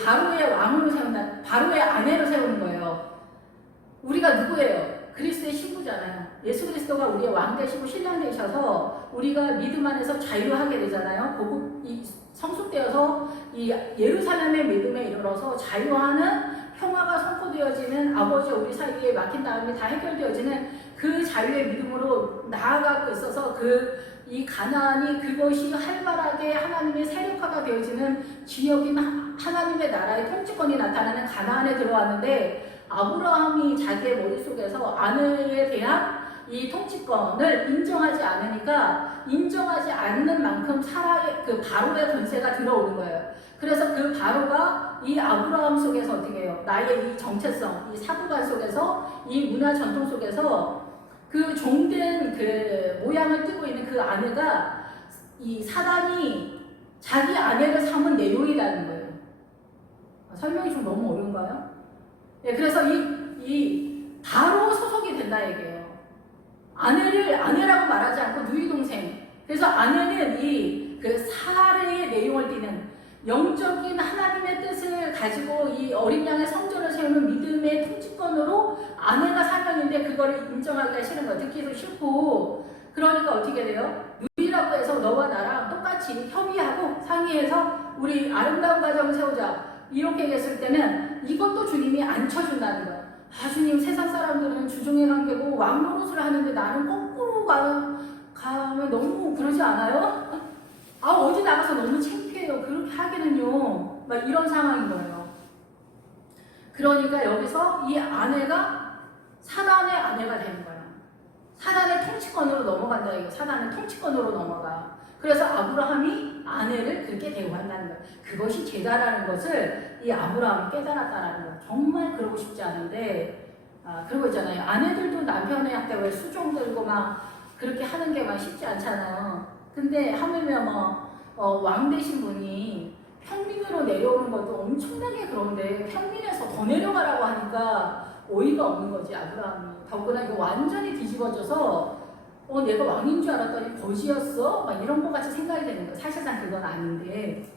바로의 왕으로 세운다. 바로의 아내로 세우는 거예요. 우리가 누구예요? 그리스도의 신부잖아요. 예수 그리스도가 우리의 왕 되시고 신랑 되셔서 우리가 믿음 안에서 자유하게 되잖아요. 성숙되어서 이 예루살렘의 믿음에 이르러서 자유하는 평화가 선포되어지는 아버지 우리 사이에 막힌 다음에 다 해결되어지는 그 자유의 믿음으로 나아가고 있어서 이 가나안이 그것이 활발하게 하나님의 세력화가 되어지는 지역인 하나님의 나라의 통치권이 나타나는 가나안에 들어왔는데 아브라함이 자기의 머릿속에서 아내에 대한 이 통치권을 인정하지 않으니까 인정하지 않는 만큼 바로의 권세가 들어오는 거예요. 그래서 그 바로가 이 아브라함 속에서 어떻게 해요? 나의 이 정체성, 이 사고관 속에서 이 문화 전통 속에서 그 종된 그 모양을 띠고 있는 그 아내가 이 사단이 자기 아내를 삼은 내용이라는 거예요. 설명이 좀 너무 어려운가요? 네, 그래서 이 바로 소속이 된다 얘기예요. 아내라고 말하지 않고 누이 동생. 그래서 아내는 그 사례의 내용을 띠는 영적인 하나님의 뜻을 가지고 이 어린 양의 성전을 세우는 믿음의 통치권으로 아내가 사명인데 그거를 인정하기가 싫은 거예요. 듣기도 싫고. 그러니까 어떻게 돼요? 누이라고 해서 너와 나랑 똑같이 협의하고 상의해서 우리 아름다운 가정을 세우자. 이렇게 얘기했을 때는 이것도 주님이 안 쳐준다는 거예요. 주님, 세상 사람들은 주종의 관계고 왕 노릇을 하는데 나는 거꾸로 가면 너무 그러지 않아요? 아, 어디 나가서 너무 창피해요. 그렇게 하기는요. 막 이런 상황인 거예요. 그러니까 여기서 이 아내가 사단의 아내가 되는 거야. 사단의 통치권으로 넘어간다. 이거 사단의 통치권으로 넘어가. 그래서 아브라함이 아내를 그렇게 대우한다는 거야. 그것이 죄다라는 것을 이 아브라함이 깨달았다라는 거야. 정말 그러고 싶지 않은데, 그러고 있잖아요. 아내들도 남편한테 왜 수종 들고 막 그렇게 하는 게 막 쉽지 않잖아요. 근데 하물며 왕 되신 분이 평민으로 내려오는 것도 엄청나게 그런데 평민에서 더 내려가라고 하니까 어이가 없는 거지, 아브라함이. 더구나 이거 완전히 뒤집어져서 내가 왕인 줄 알았더니 거지였어? 막 이런 거 같이 생각이 되는 거야. 사실상 그건 아닌데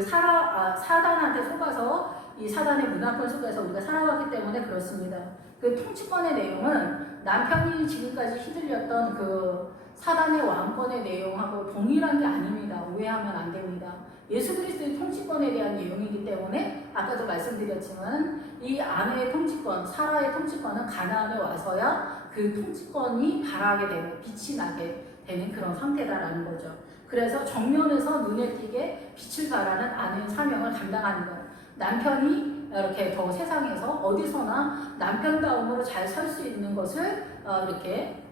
사단한테 속아서 이 사단의 문화권 속에서 우리가 살아왔기 때문에 그렇습니다. 그 통치권의 내용은 남편이 지금까지 휘둘렸던 그 사단의 왕권의 내용하고 동일한 게 아닙니다. 오해하면 안 됩니다. 예수 그리스도의 통치권에 대한 내용이기 때문에 아까도 말씀드렸지만 이 아내의 통치권, 사라의 통치권은 가나안에 와서야 그 통치권이 발하게 되고 빛이 나게 되는 그런 상태다라는 거죠. 그래서 정면에서 눈에 띄게 빛을 발하는 아내의 사명을 감당하는 거예요. 남편이 이렇게 더 세상에서 어디서나 남편다움으로 잘 설 수 있는 것을 이렇게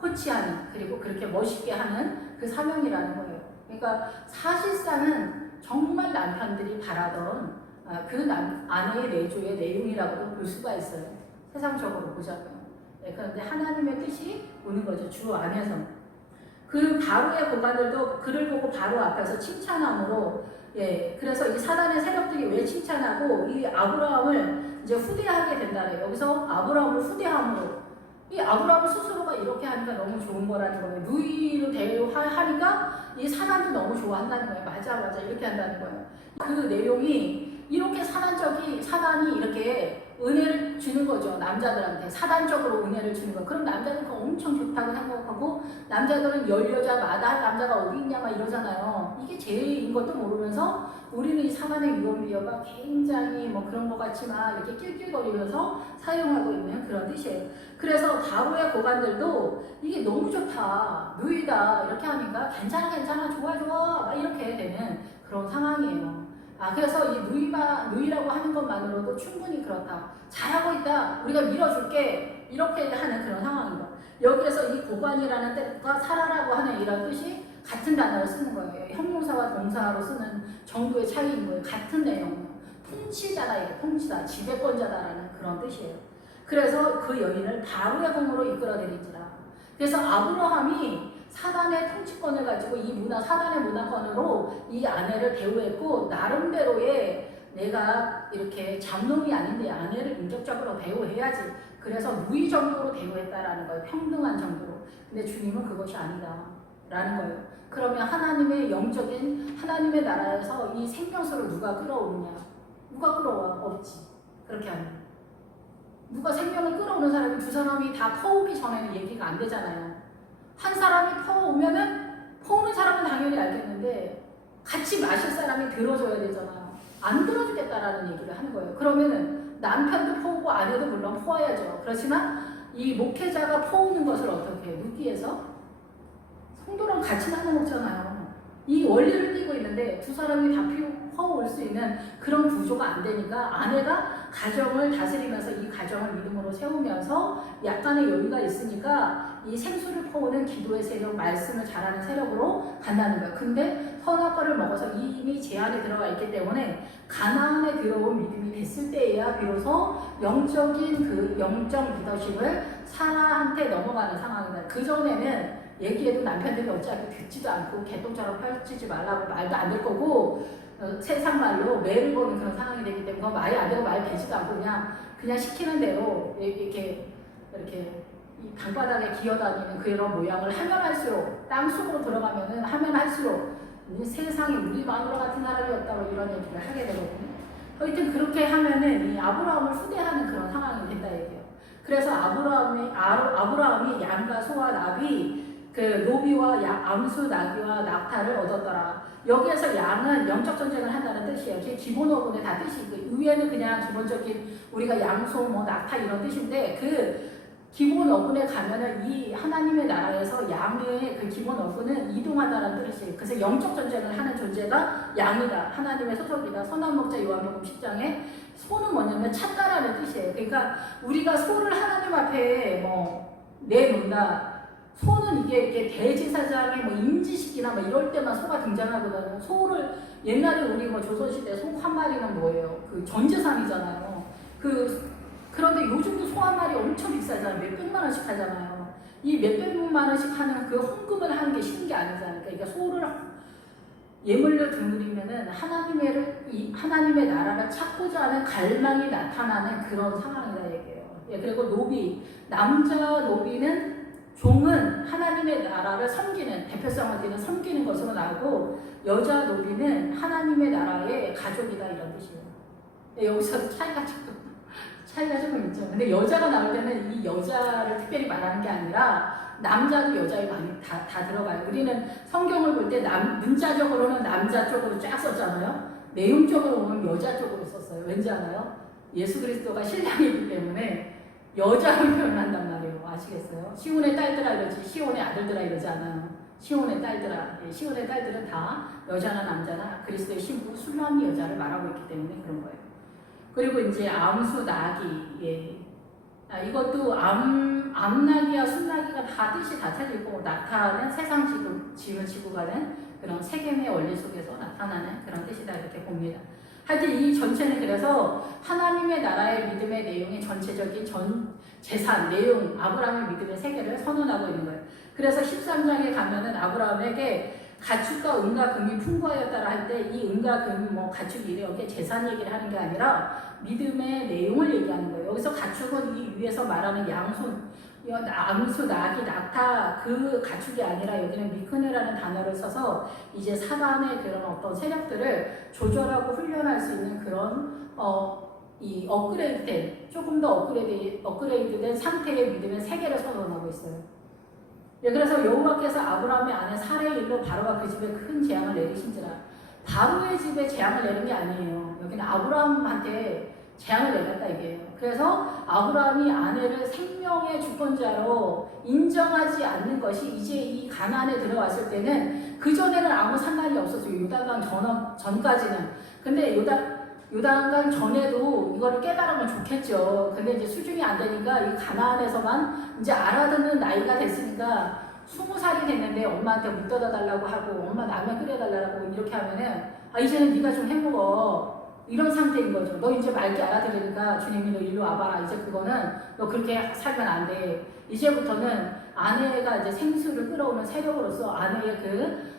코치하는, 그리고 그렇게 멋있게 하는 그 사명이라는 거예요. 그러니까 사실상은 정말 남편들이 바라던 그 아내의 내조의 내용이라고도 볼 수가 있어요. 세상적으로 보자면. 그런데 하나님의 뜻이 오는 거죠. 주 안에서. 그 바로의 고관들도 그를 보고 바로 앞에서 칭찬함으로, 그래서 이 사단의 세력들이 왜 칭찬하고 이 아브라함을 이제 후대하게 된다래요. 여기서 아브라함을 후대함으로, 이 아브라함 스스로가 이렇게 하니까 너무 좋은 거라는 거예요. 누이로 대우하니까 이 사단도 너무 좋아한다는 거예요. 맞아 이렇게 한다는 거예요. 그 내용이 이렇게 사단이 이렇게 은혜를 주는 거죠. 남자들한테 사단적으로 은혜를 주는 거. 그럼 남자들은 그거 엄청 좋다고 생각하고, 남자들은 여자마다 남자가 어디 있냐 막 이러잖아요. 이게 죄인 것도 모르면서 우리는 이 사단의 위험비어가 굉장히 그런 것 같지만 이렇게 낄낄거리면서 사용하고 있는 그런 뜻이에요. 그래서 바로의 고관들도 이게 너무 좋다, 누이다 이렇게 하니까 괜찮아 좋아 막 이렇게 되는 그런 상황이에요. 그래서 이 누이라고 하는 것만으로도 충분히 그렇다, 잘하고 있다, 우리가 밀어줄게 이렇게 하는 그런 상황입니다. 여기에서 이 고관이라는 뜻과 사라라고 하는 이런 뜻이 같은 단어를 쓰는 거예요. 형용사와 동사로 쓰는 정도의 차이인 거예요. 같은 내용이에요. 통치자다, 통치자, 지배권자다라는 그런 뜻이에요. 그래서 그 여인을 바로의 공으로 이끌어내린지라. 그래서 아브라함이 사단의 통치권을 가지고 사단의 문화권으로 이 아내를 대우했고, 나름대로의 내가 이렇게 잡놈이 아닌데 아내를 인격적으로 대우해야지. 그래서 누이 정도로 대우했다라는 거예요. 평등한 정도로. 근데 주님은 그것이 아니다라는 거예요. 그러면 하나님의 영적인 하나님의 나라에서 이 생명수를 누가 끌어오느냐? 누가 끌어와? 없지. 그렇게 하면. 누가 생명을 끌어오는 사람이 두 사람이 다 퍼오기 전에는 얘기가 안 되잖아요. 한 사람이 퍼오는 사람은 당연히 알겠는데 같이 마실 사람이 들어줘야 되잖아요. 안 들어주겠다라는 얘기를 하는 거예요. 그러면은 남편도 퍼오고 아내도 물론 퍼와야죠. 그렇지만 이 목회자가 퍼오는 것을 어떻게 해요? 눕기에서 성도랑 같이 나눠 먹잖아요. 이 원리를 띠고 있는데 두 사람이 다 퍼올 수 있는 그런 구조가 안 되니까 아내가 가정을 다스리면서 이 가정을 믿음으로 세우면서 약간의 여유가 있으니까 이 생수를 퍼오는 기도의 세력, 말씀을 잘하는 세력으로 간다는 거예요. 근데 선악과를 먹어서 이미 제한에 들어가 있기 때문에 가나안에 들어온 믿음이 됐을 때에야 비로소 영적인 그 영적 리더십을 사라한테 넘어가는 상황이다. 그 전에는 얘기해도 남편들이 어차피 듣지도 않고 개똥처럼 펼치지 말라고 말도 안 될 거고, 세상 말로 매를 보는 그런 상황이 되기 때문에 말이 안 되고 말 되지도 않고 그냥 시키는 대로 이렇게 이 방바닥에 기어다니는 그런 모양을 하면 할수록, 땅속으로 들어가면은 하면 할수록 세상에 우리 마누라 같은 사람이 없다고 이런 얘기를 하게 되거든요. 하여튼 그렇게 하면은 이 아브라함을 후대하는 그런 상황이 된다 얘기예요. 그래서 아브라함이 양과 소와 나비, 그 노비와 암수, 나귀와 낙타를 얻었더라. 여기에서 양은 영적 전쟁을 한다는 뜻이에요. 그게 기본 어근에 다 뜻이 있고, 위에는 그냥 기본적인 우리가 양소, 낙타 이런 뜻인데, 그 기본 어근에 가면은 이 하나님의 나라에서 양의 그 기본 어근은 이동하다라는 뜻이에요. 그래서 영적 전쟁을 하는 존재가 양이다. 하나님의 소속이다. 선한 목자 요한복음 10장에 소는 뭐냐면 찾다라는 뜻이에요. 그러니까 우리가 소를 하나님 앞에 내놓는다. 소는 이게 대제사장의 임지식이나 이럴 때만 소가 등장하거든요. 소를 옛날에 우리 조선시대 소 한 마리는 뭐예요? 그 전재산이잖아요. 그런데 요즘도 소 한 마리 엄청 비싸잖아요. 몇백만 원씩 하잖아요. 이 몇백만 원씩 하는 그 헌금을 하는 게 쉬운 게 아니잖아요. 그러니까 소를 예물로 드리면은 하나님의 나라를 찾고자 하는 갈망이 나타나는 그런 상황이다 얘기예요. 예, 그리고 노비, 남자 노비는 종은 하나님의 나라를 섬기는, 대표성을 띠는 섬기는 것으로 나오고, 여자 노비는 하나님의 나라의 가족이다 이런 뜻이에요. 예, 여기서 차이가 조금 있죠. 근데 여자가 나올 때는 이 여자를 특별히 말하는 게 아니라 남자도 여자에 많이 다 들어가요. 우리는 성경을 볼 때 문자적으로는 남자 쪽으로 쫙 썼잖아요. 내용적으로 보면 여자 쪽으로 썼어요. 왠지 알아요? 예수 그리스도가 신랑이기 때문에 여자를 표현한단 말이에요. 아시겠어요? 시온의 딸들아 이러지 시온의 아들들아 이러지 않아요. 시온의 딸들아. 시온의 딸들은 다 여자나 남자나 그리스도의 신부 순람이 여자를 말하고 있기 때문에 그런 거예요. 그리고 이제 암수 나기. 예. 이것도 암나기와 순나기가 다 뜻이 다 틀리고, 낙타는 세상 지을 지구가는 그런 세겜의 원리 속에서 나타나는 그런 뜻이다 이렇게 봅니다. 하여튼 이 전체는 그래서 하나님의 나라의 믿음의 내용의 전체적인 재산, 내용, 아브라함의 믿음의 세계를 선언하고 있는 거예요. 그래서 13장에 가면은 아브라함에게 가축과 은과 금이 풍부하였다라 할 때 이 은과 금, 가축 이렇게 재산 얘기를 하는 게 아니라 믿음의 내용을 얘기하는 거예요. 여기서 가축은 이 위에서 말하는 암수, 나기, 낙타 그 가축이 아니라 여기는 미크네라는 단어를 써서 이제 사단의 그런 어떤 세력들을 조절하고 훈련할 수 있는 그런 이 업그레이드된, 조금 더 업그레이드된 상태의 믿음의 세계를 선언하고 있어요. 예, 그래서 여호와께서 아브라함의 아내 사레의 일로 바로가 그 집에 큰 재앙을 내리신지라. 바로의 집에 재앙을 내린 게 아니에요. 여기는 아브라함한테 재앙을 내렸다 이게요. 그래서 아브라함이 아내를 생명의 주권자로 인정하지 않는 것이 이제 이 가나안에 들어왔을 때는, 그 전에는 아무 상관이 없었어요. 요단강 전까지는. 근데 요단강 전에도 이거를 깨달으면 좋겠죠. 근데 이제 수준이 안 되니까 이 가나안에서만 이제 알아듣는 나이가 됐으니까 20살이 됐는데 엄마한테 물 떠다 달라고 하고 엄마 라면 끓여달라고 이렇게 하면은 이제는 네가 좀 해먹어. 이런 상태인 거죠. 너 이제 맑게 알아들으니까 주님이 너 일로 와봐라. 이제 그거는 너 그렇게 살면 안 돼. 이제부터는 아내가 이제 생수를 끌어오는 세력으로서 아내의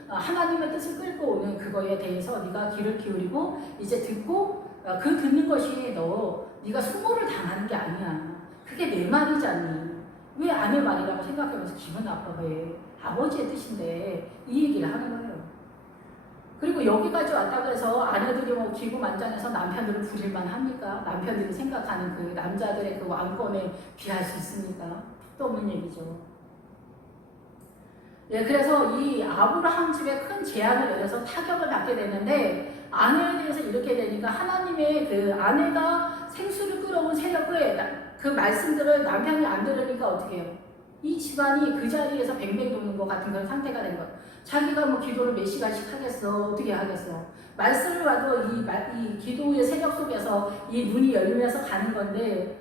하나님의 뜻을 끌고 오는 그거에 대해서 네가 귀를 기울이고 이제 듣고 그 듣는 것이 네가 수모를 당하는 게 아니야. 그게 내 말이잖니. 왜 아내 말이라고 생각하면서 기분 나빠해. 아버지의 뜻인데 이 얘기를 하는 거예요. 그리고 여기까지 왔다고 해서 아내들이 기구만장해서 남편들을 부릴만 합니까? 남편들이 생각하는 그 남자들의 그 왕권에 비할 수 있습니까? 또 없는 얘기죠. 예, 그래서 이 아브라함 집에 큰 재앙을 내려서 타격을 받게 되는데, 아내에 대해서 이렇게 되니까 하나님의 그 아내가 생수를 끌어온 세력을 그 말씀들을 남편이 안 들으니까 어떻게 해요? 이 집안이 그 자리에서 뱅뱅 도는 것 같은 그런 상태가 된 거예요. 자기가 기도를 몇 시간씩 하겠어? 어떻게 하겠어? 말씀을 봐도 이 기도의 세력 속에서 이 눈이 열리면서 가는 건데,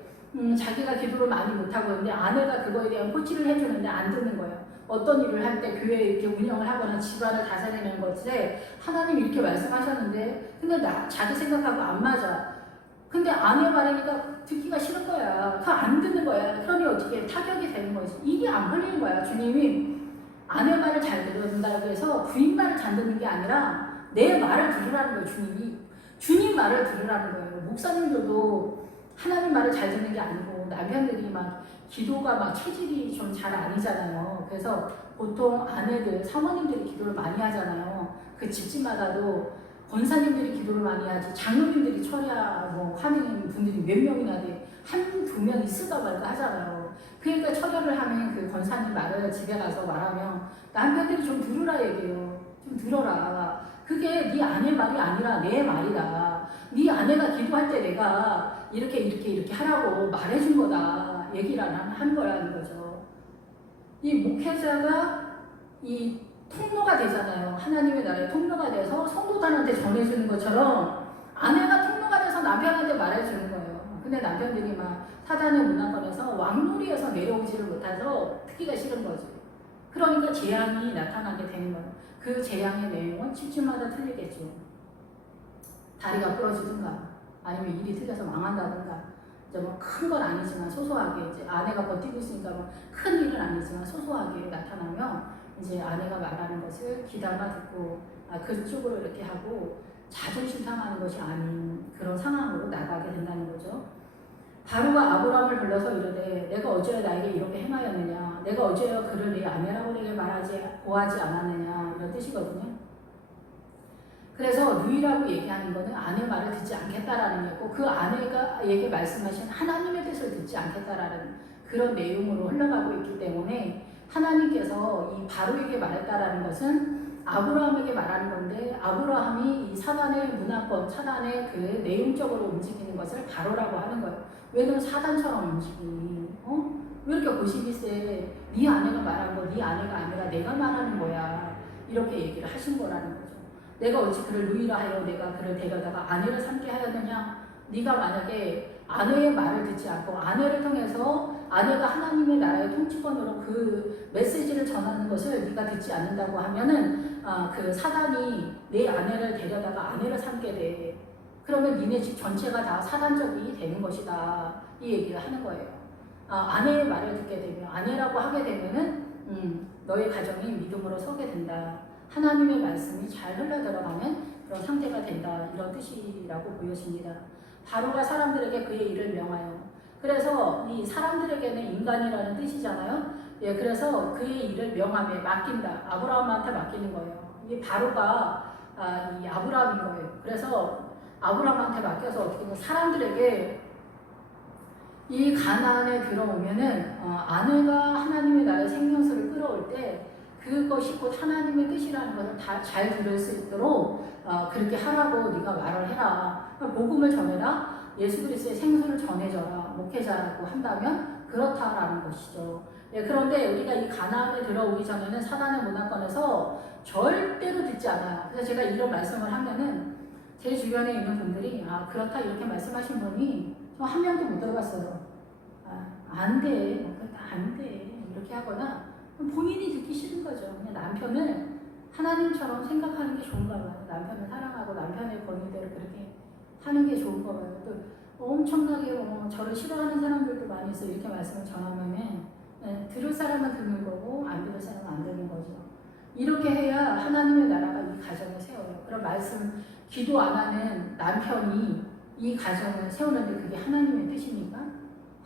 자기가 기도를 많이 못하고 있는데 아내가 그거에 대한 코치를 해주는데 안 듣는 거예요. 어떤 일을 할 때 교회 이렇게 운영을 하거나 집안을 다스리는 것에 하나님 이렇게 말씀하셨는데, 근데 자기 생각하고 안 맞아. 근데 아내 말하니까 듣기가 싫은 거야. 안 듣는 거야. 그러니 어떻게 타격이 되는 거지. 이게 안 걸리는 거야. 주님이 아내 말을 잘 들은다고 해서 부인 말을 잘 듣는 게 아니라 내 말을 들으라는 거예요. 주님 말을 들으라는 거예요. 목사님들도 하나님 말을 잘 듣는 게 아니고 남편들이 기도가 체질이 좀 잘 아니잖아요. 그래서 보통 아내들, 사모님들이 기도를 많이 하잖아요. 그 집집마다도 권사님들이 기도를 많이 하지, 장로님들이 철야 하는 분들이 몇 명이나 돼. 한두 명이 쓰다 말까 하잖아요. 그러니까 철야를 하면 그 권사님 말을 집에 가서 말하면 남편들이 좀 들으라 얘기해요. 좀 들어라. 그게 네 아내 말이 아니라 내 말이다. 네 아내가 기도할 때 내가 이렇게 하라고 말해준 거다. 얘기를 한 거라는 거죠. 이 목회자가 이 통로가 되잖아요. 하나님의 나라의 통로가 돼서 성도들한테 전해주는 것처럼 아내가 통로가 돼서 남편한테 말해주는 거예요. 근데 남편들이 막 사단의 문화권에서 왕놀이에서 내려오지를 못해서 듣기가 싫은 거지. 그러니까 재앙이 나타나게 되는 거예요. 그 재앙의 내용은 집집마다 틀리겠죠. 다리가 부러지든가 아니면 일이 틀려서 망한다든가 이제 뭐 큰 건 아니지만 소소하게 이제 아내가 버티고 있으니까 뭐 큰 일은 아니지만 소소하게 나타나면 이제 아내가 말하는 것을 귀담아 듣고 그쪽으로 이렇게 하고 자존심 상하는 것이 아닌 그런 상황으로 나가게 된다는 거죠. 바로가 아브라함을 불러서 이르되 내가 어찌하여 나에게 이렇게 행하였느냐 내가 어찌하여 그를 네 아내라고 내게 고하지 않았느냐 이런 뜻이거든요. 그래서 누이라고 얘기하는 거는 아내 말을 듣지 않겠다라는 거고 그 아내가에게 말씀하신 하나님의 뜻을 듣지 않겠다라는 그런 내용으로 흘러가고 있기 때문에 하나님께서 이 바로에게 말했다라는 것은 아브라함에게 말하는 건데 아브라함이 이 사단의 문화권, 사단의 그 내용적으로 움직이는 것을 바로라고 하는 거예요. 왜 그럼 사단처럼 움직이니? 왜 이렇게 고집이 세? 네 아내가 말한 거 네 아내가 아니라 내가 말하는 거야. 이렇게 얘기를 하신 거라는 거죠. 내가 어찌 그를 누이라 하여 내가 그를 데려다가 아내를 삼게 하였느냐? 네가 만약에 아내의 말을 듣지 않고 아내를 통해서 아내가 하나님의 나라의 통치권으로 그 메시지를 전하는 것을 네가 듣지 않는다고 하면은 그 사단이 내 아내를 데려다가 아내를 삼게 돼. 그러면 니네 집 전체가 다 사단적이 되는 것이다. 이 얘기를 하는 거예요. 아내의 말을 듣게 되면 아내라고 하게 되면은 너의 가정이 믿음으로 서게 된다. 하나님의 말씀이 잘 흘러들어가는 그런 상태가 된다. 이런 뜻이라고 보여집니다. 바로가 사람들에게 그의 일을 명하여 그래서 이 사람들에게는 인간이라는 뜻이잖아요. 예, 그래서 그의 일을 명함에 맡긴다. 아브라함한테 맡기는 거예요. 이 바로가 이 아브라함인 거예요. 그래서 아브라함한테 맡겨서 어떻게 보면 사람들에게 이 가나안에 들어오면은 아내가 하나님의 나라의 생명수를 끌어올 때 그것이 곧 하나님의 뜻이라는 것을 다 잘 들을 수 있도록 그렇게 하라고 네가 말을 해라. 복음을 전해라. 예수 그리스도의 생수를 전해줘라. 목회자라고 한다면 그렇다라는 것이죠. 예, 그런데 우리가 이 가나안에 들어오기 전에는 사단의 문화권에서 절대로 듣지 않아요. 그래서 제가 이런 말씀을 하면은 제 주변에 있는 분들이 그렇다 이렇게 말씀하신 분이 저 한 명도 못 들어봤어요. 안 돼. 안 돼. 이렇게 하거나 본인이 듣기 싫은 거죠. 그냥 남편을 하나님처럼 생각하는 게 좋은가 봐요. 남편을 사랑하고 남편의 권위대로 그렇게 하는 게 좋은가 봐요. 또 엄청나게 저를 싫어하는 사람들도 많이 있어요. 이렇게 말씀을 전하면은 들을 사람은 듣는 거고 안 들을 사람은 안 듣는 거죠. 이렇게 해야 하나님의 나라가 이 가정을 세워요. 그런 말씀 기도 안 하는 남편이 이 가정을 세우는데 그게 하나님의 뜻입니까?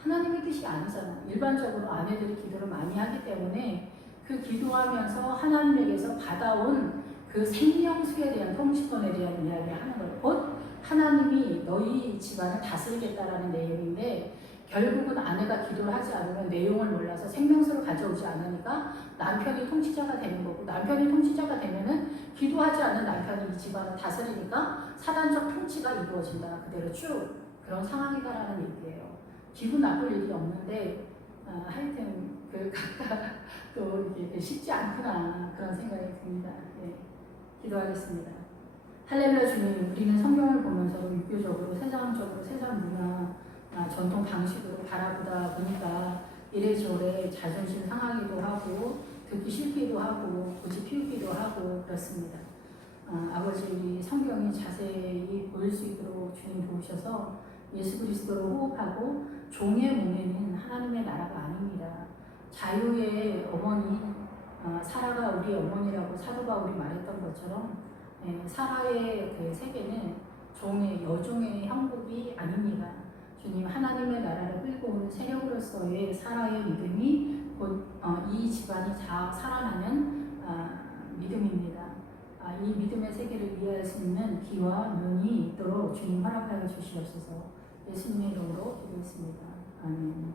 하나님의 뜻이 아니잖아요. 일반적으로 아내들이 기도를 많이 하기 때문에 그 기도하면서 하나님에게서 받아온 그 생명수에 대한 통치권에 대한 이야기를 하는 거예요. 곧 하나님이 너희 집안을 다스리겠다라는 내용인데 결국은 아내가 기도를 하지 않으면 내용을 몰라서 생명수를 가져오지 않으니까 남편이 통치자가 되는 거고 남편이 통치자가 되면은 기도하지 않는 남편이 이 집안을 다스리니까 사단적 통치가 이루어진다. 그대로 쭉 그런 상황이다라는 얘기예요. 기분 나쁠 일이 없는데 하여튼 각각 또 이게 쉽지 않구나 그런 생각이 듭니다. 네. 기도하겠습니다. 할렐루야 주님, 우리는 성경을 보면서 유교적으로 세상적으로 세상 문화 전통 방식으로 바라보다 보니까 이래저래 자존심 상하기도 하고 듣기 싫기도 하고 고집 피우기도 하고 그렇습니다. 아버지 우리 성경이 자세히 보일 수 있도록 주님 도우셔서 예수 그리스도를 호흡하고 종의 몸에는 하나님의 나라가 아닙니다. 자유의 어머니 사라가 우리 어머니라고 사도 바울이 말했던 것처럼 사라의 그 세계는 종의 여종의 형국이 아닙니다. 주님 하나님의 나라를 끌고 오는 세력으로서의 사라의 믿음이 곧 이 집안이 다 살아나는 믿음입니다. 이 믿음의 세계를 이해할 수 있는 귀와 눈이 있도록 주님 허락하여 주시옵소서. 예수님의 이름으로 기도했습니다. 아멘.